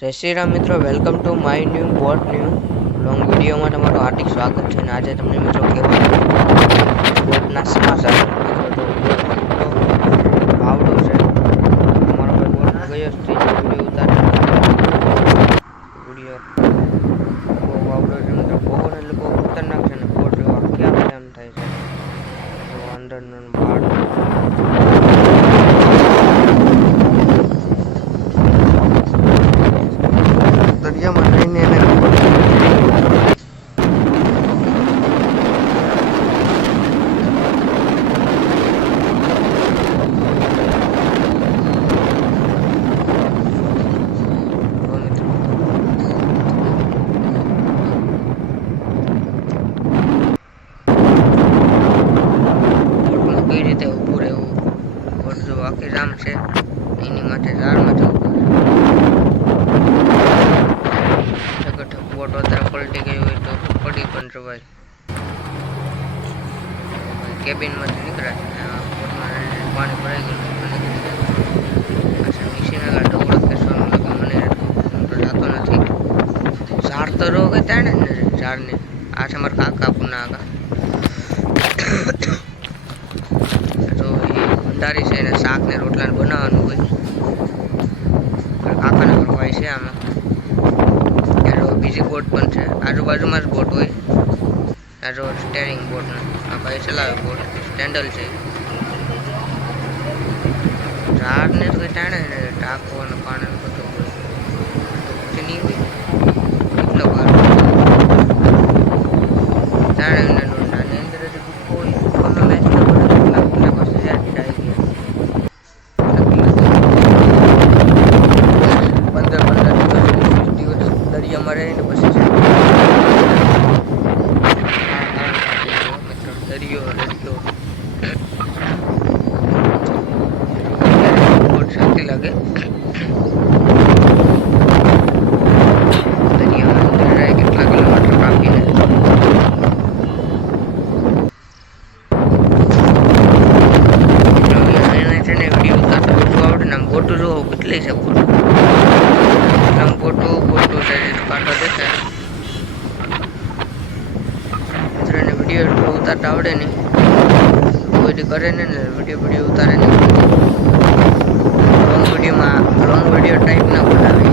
જય શ્રી રામ મિત્રો welcome to my new boat new long વિડીયોમાં તમારું હાર્દિક સ્વાગત છે અને આજે તમને મિત્રો કહેવા બોટના સમાચાર. આવડો છે. તમારો ભાઈ બોટ ગયો છે? વીડિયો ઉતાર. વીડિયો બહુ આવડો છે મિત્રો. પવન એટલે બહુ ખતરનાક છે ને. બોટ આમ થાય છે. જો અંદરનો ને બહારનો એને આખી રામ છે. એની માટે ઝાડમાં જવું પડે પલટી ગઈ હોય તો પડી પણ જવાય. કેબિનમાંથી નીકળાય પાણી ભરાઈ ગયું પાછા મિશીન આગળ ઢોળ ખેંચવાનું લાગે મને જાતો નથી. ઝાડ તો રો કે ત્યાં ને ઝાડને. આ છે મારા કાકા પુના એ ભંડારી છે એને શાક ને રોટલા બનાવવાનું હોય. કાકાને ભરવાય છે આમાં. બીજી બોટ પણ છે. આજુબાજુમાં જ બોટ હોય. આ સ્ટેરિંગ બોટ આ ભાઈ ચલાવે બોટ સ્ટેન્ડલ છે. ઝાડને તો કંઈ ટાણે ને ટાંકો અને પાણી બધું. પછી નહીં હોય એટલો વાર ટાણે ને ડોંડા ને અંદર જ ભૂકો હોય ભૂકોનો મેચ ન પડે તો લાગીને પછી જાય ડાઈ ગયા પંદર પંદર દિવસ દિવસ દરિયામાં રહીને પછી છે મિત્રો દરિયો દરિયો બોટ શાંતિ લાગે દરિયામાં અંદર રહે કેટલા કિલોમીટર કાપીને મિત્રો એને છે ને વીડિયો ઉતારતા રસ્તો આવડે ને આમ બોટું જોવો છે બોટ આમ બોટું બોટું છે જે કાંટો દેખાય મિત્રોને વીડિયો એટલો ઉતારતા આવડે નહીં. કોઈ કરે ને વીડિયો વીડિયો ઉતારે નહીં. લોંગ વિડીયોમાં લોંગ વીડિયો ટાઈપ ના બનાવે.